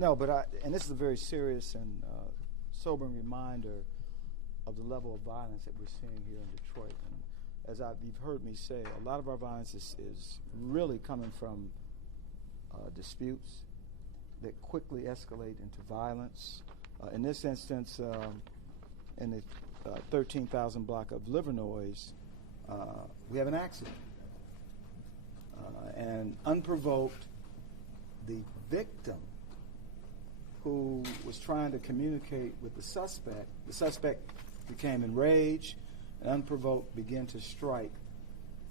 No, and this is a very serious and sobering reminder of the level of violence that we're seeing here in Detroit. And as you've heard me say, a lot of our violence is really coming from disputes that quickly escalate into violence. In this instance, in the 13,000 block of Livernois, we have an accident. And unprovoked, the victim who was trying to communicate with the suspect became enraged and unprovoked began to strike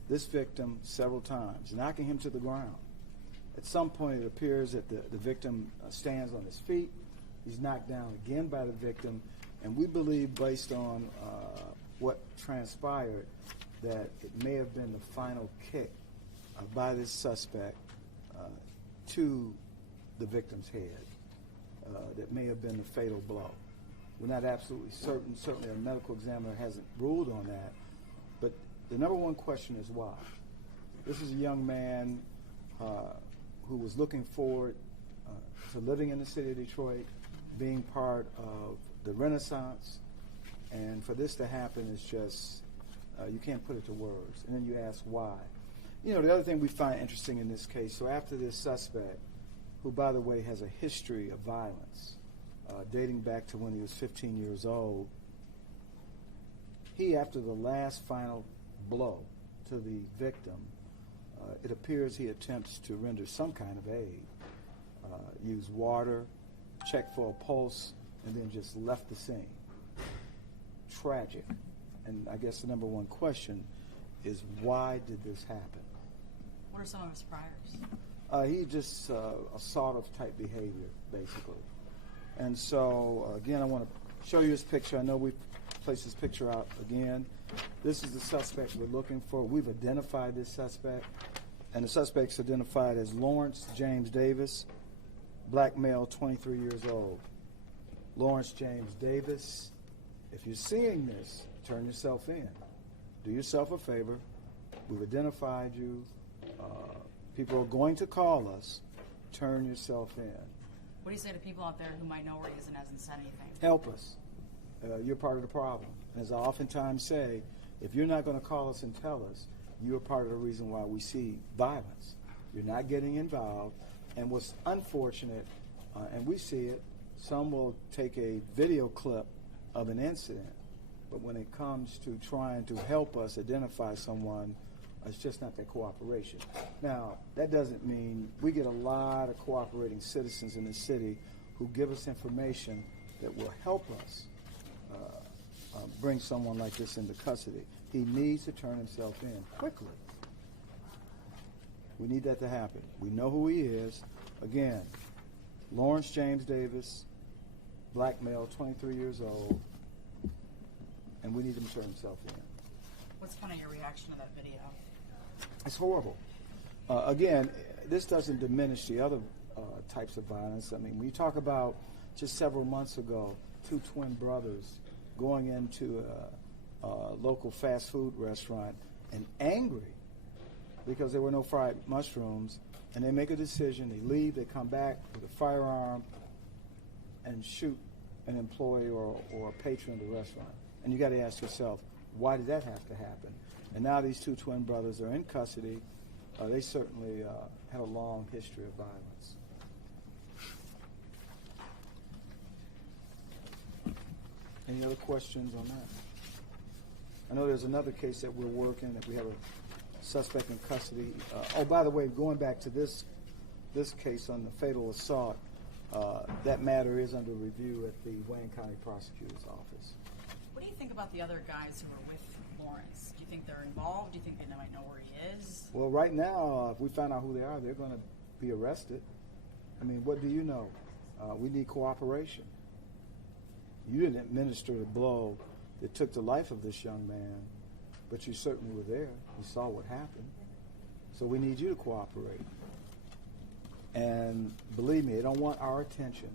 this victim several times, knocking him to the ground. At some point, it appears that the victim stands on his feet. He's knocked down again by the victim, and we believe, based on what transpired, that it may have been the final kick by this suspect to the victim's head that may have been the fatal blow. We're not absolutely certain. Certainly, a medical examiner hasn't ruled on that. But the number one question is why. This is a young man who was looking forward to living in the city of Detroit, being part of the Renaissance, and for this to happen is just, you can't put it to words. And then you ask why. You know, the other thing we find interesting in this case, so after this suspect, who, by the way, has a history of violence dating back to when he was 15 years old, he, after the last final blow to the victim, it appears he attempts to render some kind of aid, use water, check for a pulse, and then just left the scene. Tragic. And I guess the number one question is, why did this happen? What are some of his priors? He just assaultive type behavior, basically. And so, again, I want to show you this picture. I know we've placed this picture out again. This is the suspect we're looking for. We've identified this suspect, and the suspect's identified as Lawrence James Davis, black male, 23 years old. Lawrence James Davis, if you're seeing this, turn yourself in. Do yourself a favor. We've identified you. People are going to call us. Turn yourself in. What do you say to people out there who might know where he is and hasn't said anything? Help us. You're part of the problem. As I oftentimes say, if you're not going to call us and tell us, you're part of the reason why we see violence. You're not getting involved. And what's unfortunate, and we see it, some will take a video clip of an incident, but when it comes to trying to help us identify someone, it's just not that cooperation. Now, that doesn't mean we get a lot of cooperating citizens in the city who give us information that will help us bring someone like this into custody. He needs to turn himself in quickly. We need that to happen. We know who he is. Again, Lawrence James Davis, black male, 23 years old, and we need him to turn himself in. What's kind of your reaction to that video? It's horrible. Again, this doesn't diminish the other types of violence. I mean, when you talk about just several months ago, two twin brothers going into a local fast food restaurant and angry because there were no fried mushrooms, and they make a decision, they leave, they come back with a firearm and shoot an employee or a patron of the restaurant. And you got to ask yourself, why did that have to happen? And now these two twin brothers are in custody. They certainly had a long history of violence. Any other questions on that? I know there's another case that we're working, that we have a suspect in custody. By the way, going back to this case on the fatal assault, that matter is under review at the Wayne County Prosecutor's Office. What do you think about the other guys who were with Lawrence? Do you think they're involved? Do you think they might know where he is? Well, right now, if we find out who they are, they're going to be arrested. I mean, what do you know? We need cooperation. You didn't administer the blow that took the life of this young man, but you certainly were there. You saw what happened. So we need you to cooperate. And believe me, they don't want our attention.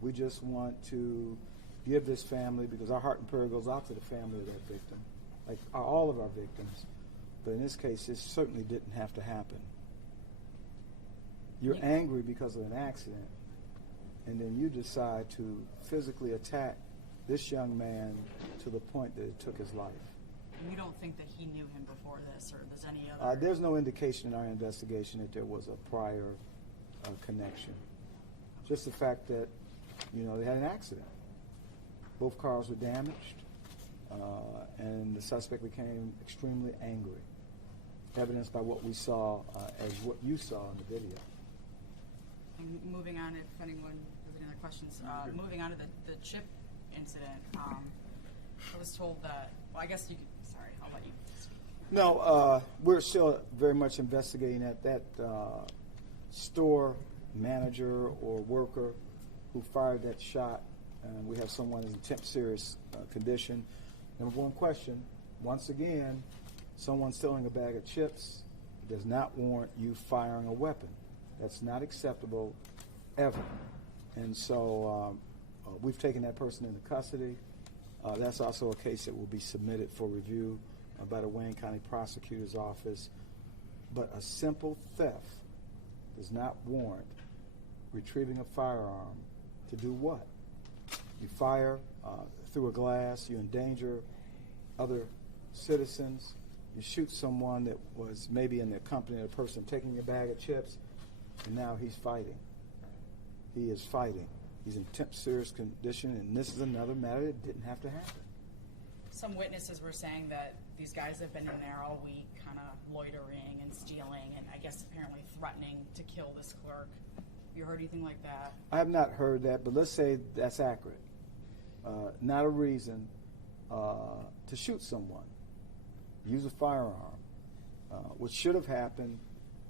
We just want to give this family, because our heart and prayer goes out to the family of that victim, like all of our victims. But in this case, this certainly didn't have to happen. You're angry because of an accident. and then you decide to physically attack this young man to the point that it took his life. And you don't think that he knew him before this, or there's any other? There's no indication in our investigation that there was a prior connection. Just the fact that, they had an accident. Both cars were damaged, and the suspect became extremely angry, evidenced by what we saw as what you saw in the video. And moving on, if anyone has any other questions, moving on to the chip incident, I was told that, well, I guess you can, sorry, I'll let you speak. No, we're still very much investigating that store manager or worker who fired that shot, and we have someone in temp serious condition. Number one question, once again, someone stealing a bag of chips does not warrant you firing a weapon. That's not acceptable ever. And so we've taken that person into custody. That's also a case that will be submitted for review by the Wayne County Prosecutor's Office. But a simple theft does not warrant retrieving a firearm to do what? You fire through a glass, you endanger other citizens, you shoot someone that was maybe in the company of a person taking a bag of chips, and now he's fighting. He is fighting. He's in temp serious condition, and this is another matter that didn't have to happen. Some witnesses were saying that these guys have been in there all week, kind of loitering and stealing, and I guess apparently threatening to kill this clerk. Have you heard anything like that? I have not heard that, but let's say that's accurate. Not a reason to shoot someone. Use a firearm. What should have happened,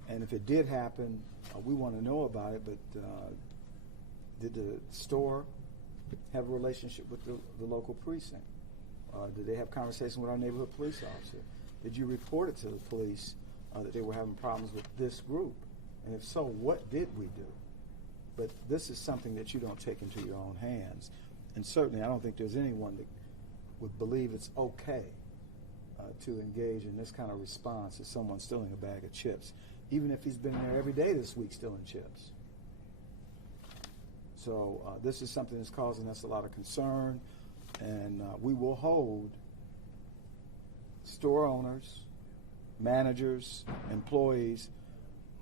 and if it did happen, we want to know about it, but did the store have a relationship with the local precinct? Did they have conversation with our neighborhood police officer? Did you report it to the police that they were having problems with this group? And if so, what did we do? But this is something that you don't take into your own hands. And certainly I don't think there's anyone that would believe it's okay to engage in this kind of response to someone stealing a bag of chips, even if he's been there every day this week stealing chips. So this is something that's causing us a lot of concern, and we will hold store owners, managers, employees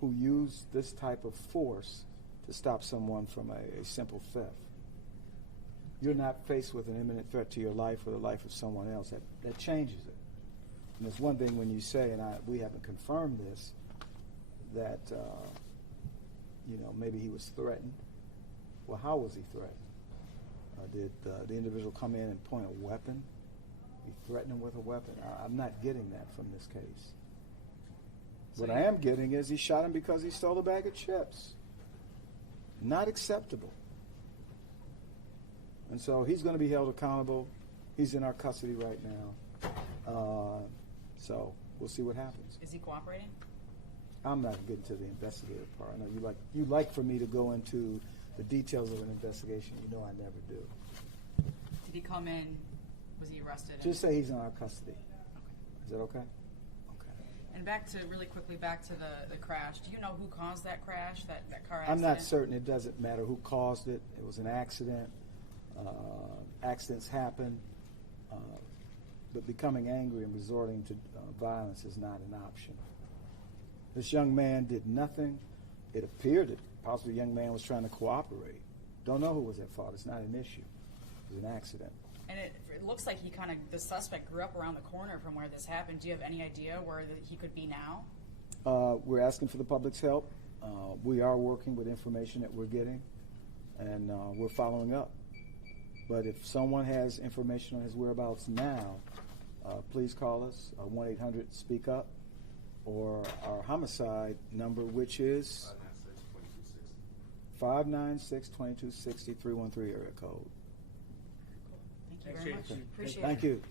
who use this type of force to stop someone from a simple theft. You're not faced with an imminent threat to your life or the life of someone else. That changes it. And it's one thing when you say, and we haven't confirmed this, that maybe he was threatened. Well, how was he threatened? Did the individual come in and point a weapon? He threatened him with a weapon? I'm not getting that from this case. What I am getting is he shot him because he stole a bag of chips. Not acceptable. And so he's going to be held accountable. He's in our custody right now. So we'll see what happens. Is he cooperating? I'm not getting to the investigative part. I know you like for me to go into the details of an investigation. You know I never do. Did he come in? Was he arrested? Just say he's in our custody. Okay. Is that okay? And really quickly back to the crash. Do you know who caused that crash, that car accident? I'm not certain. It doesn't matter who caused it. It was an accident. Accidents happen. But becoming angry and resorting to violence is not an option. This young man did nothing. It appeared that possibly the young man was trying to cooperate. Don't know who was at fault. It's not an issue. It was an accident. And it looks like the suspect grew up around the corner from where this happened. Do you have any idea where he could be now? We're asking for the public's help. We are working with information that we're getting, and we're following up. But if someone has information on his whereabouts now, please call us, 1-800-SPEAK-UP, or our homicide number, which is 596-2260, 313 area code. Thank you very much. Okay. Appreciate it. Thank you.